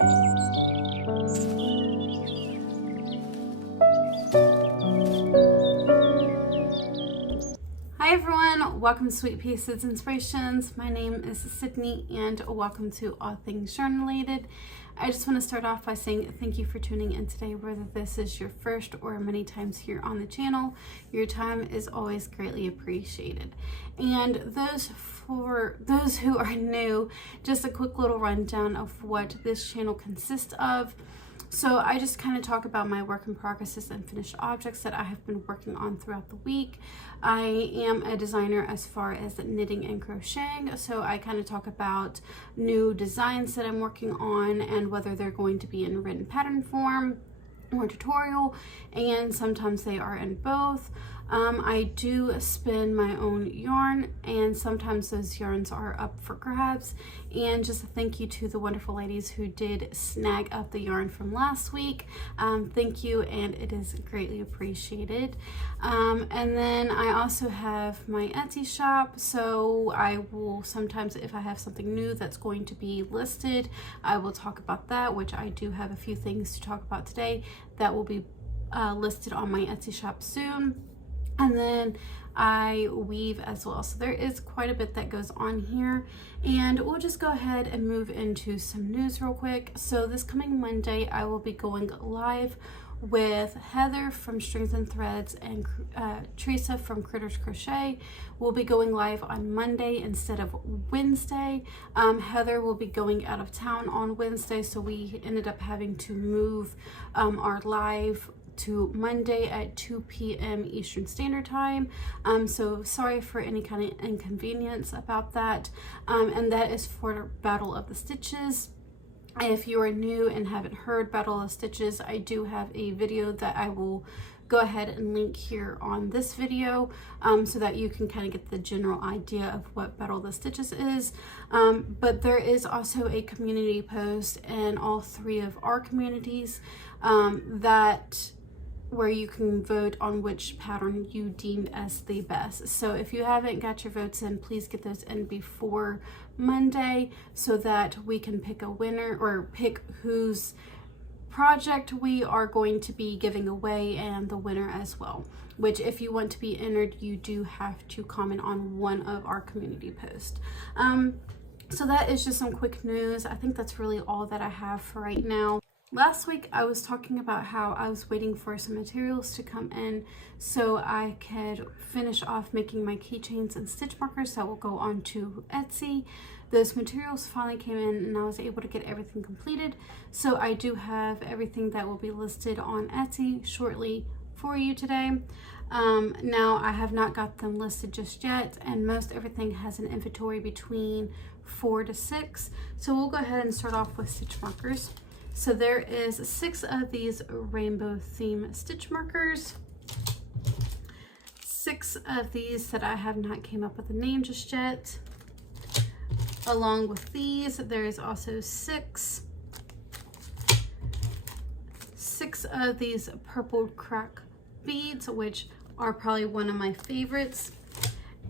Hi everyone, welcome to Sweetpea Seeds Inspirations. My name is Sydney and welcome to All Things Yarn Related. I just want to start off by saying thank you for tuning in today, whether this is your first or many times here on the channel. Your time is always greatly appreciated. And for those who are new, just a quick little rundown of what this channel consists of. So I just kind of talk about my work in progresses and finished objects that I have been working on throughout the week. I am a designer as far as knitting and crocheting, so I kind of talk about new designs that I'm working on and whether they're going to be in written pattern form or tutorial, and sometimes they are in both. I do spin my own yarn, and sometimes those yarns are up for grabs. And just a thank you to the wonderful ladies who did snag up the yarn from last week. Thank you, and it is greatly appreciated. And then I also have my Etsy shop, so I will sometimes, if I have something new that's going to be listed, I will talk about that, which I do have a few things to talk about today that will be listed on my Etsy shop soon. And then I weave as well. So there is quite a bit that goes on here, and we'll just go ahead and move into some news real quick. So this coming Monday, I will be going live with Heather from Strings and Threads and Teresa from Critters Crochet. We'll be going live on Monday instead of Wednesday. Heather will be going out of town on Wednesday, so we ended up having to move our live to Monday at 2 p.m. Eastern Standard Time. So sorry for any kind of inconvenience about that. And that is for Battle of the Stitches. If you are new and haven't heard Battle of Stitches, I do have a video that I will go ahead and link here on this video, so that you can kind of get the general idea of what Battle of the Stitches is. But there is also a community post in all three of our communities where you can vote on which pattern you deemed as the best. So if you haven't got your votes in, please get those in before Monday so that we can pick a winner, or pick whose project we are going to be giving away, and the winner as well. Which, if you want to be entered, you do have to comment on one of our community posts. So that is just some quick news. I think that's really all that I have for right now. Last week I was talking about how I was waiting for some materials to come in so I could finish off making my keychains and stitch markers that will go on to Etsy. Those materials finally came in and I was able to get everything completed. So I do have everything that will be listed on Etsy shortly for you today. Now I have not got them listed just yet, and most everything has an inventory between 4 to 6. So we'll go ahead and start off with stitch markers. So there is 6 of these rainbow theme stitch markers, 6 of these that I have not came up with a name just yet. Along with these, there is also 6 of these purple crack beads, which are probably one of my favorites.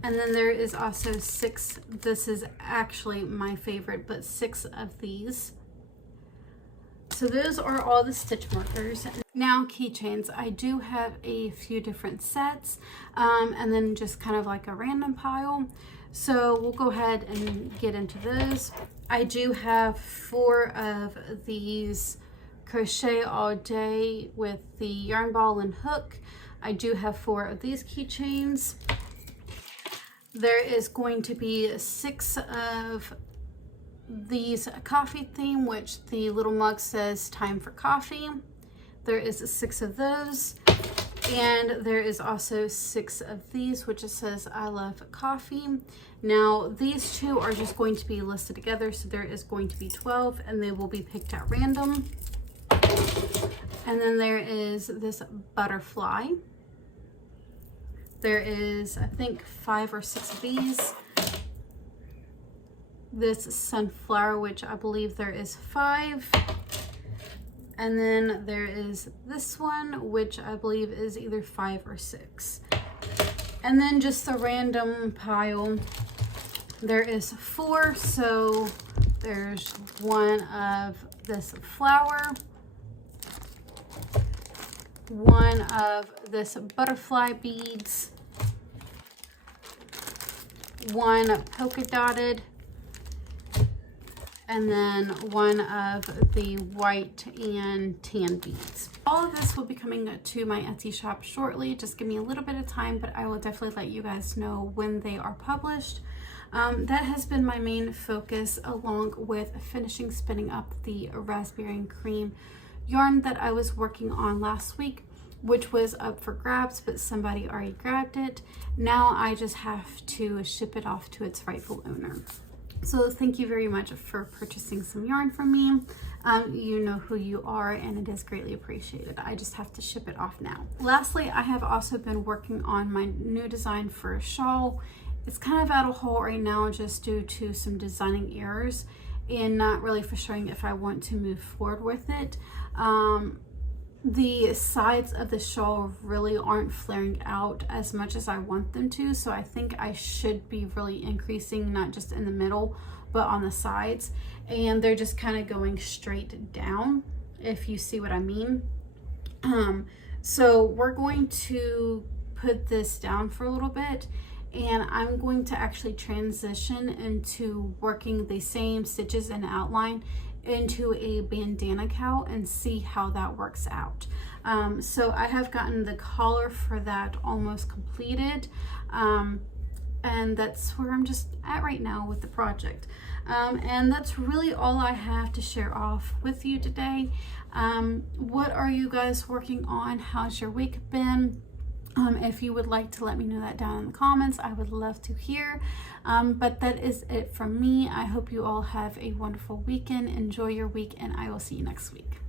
And then there is also 6, this is actually my favorite, but 6 of these. So those are all the stitch markers. Now keychains, I do have a few different sets, and then just kind of like a random pile. So we'll go ahead and get into those. I do have 4 of these crochet all day with the yarn ball and hook. I do have 4 of these keychains. There is going to be 6 of these coffee theme, which the little mug says time for coffee. There is 6 of those, and there is also 6 of these, which it says I love coffee. Now these 2 are just going to be listed together, so there is going to be 12, and they will be picked at random. And then there is this butterfly. There is, I think, 5 or 6 of these. This sunflower, which I believe there is 5. And then there is this one, which I believe is either 5 or 6. And then just a random pile. There is 4, so There's one of this flower, one of this butterfly beads, one polka dotted, and then one of the white and tan beads. All of this will be coming to my Etsy shop shortly. Just give me a little bit of time, but I will definitely let you guys know when they are published. That has been my main focus, along with finishing spinning up the raspberry and cream yarn that I was working on last week, which was up for grabs, but somebody already grabbed it. Now I just have to ship it off to its rightful owner. So thank you very much for purchasing some yarn from me. You know who you are, and it is greatly appreciated. I just have to ship it off now. Lastly, I have also been working on my new design for a shawl. It's kind of out of hole right now just due to some designing errors and not really for sure if I want to move forward with it. The sides of the shawl really aren't flaring out as much as I want them to, so I think I should be really increasing, not just in the middle but on the sides, and they're just kind of going straight down, if you see what I mean. So we're going to put this down for a little bit, and I'm going to actually transition into working the same stitches and outline into a bandana cowl and see how that works out. So I have gotten the collar for that almost completed, and that's where I'm just at right now with the project. And that's really all I have to share off with you today. What are you guys working on? How's your week been? If you would like to let me know that down in the comments, I would love to hear. But that is it from me. I hope you all have a wonderful weekend. Enjoy your week, and I will see you next week.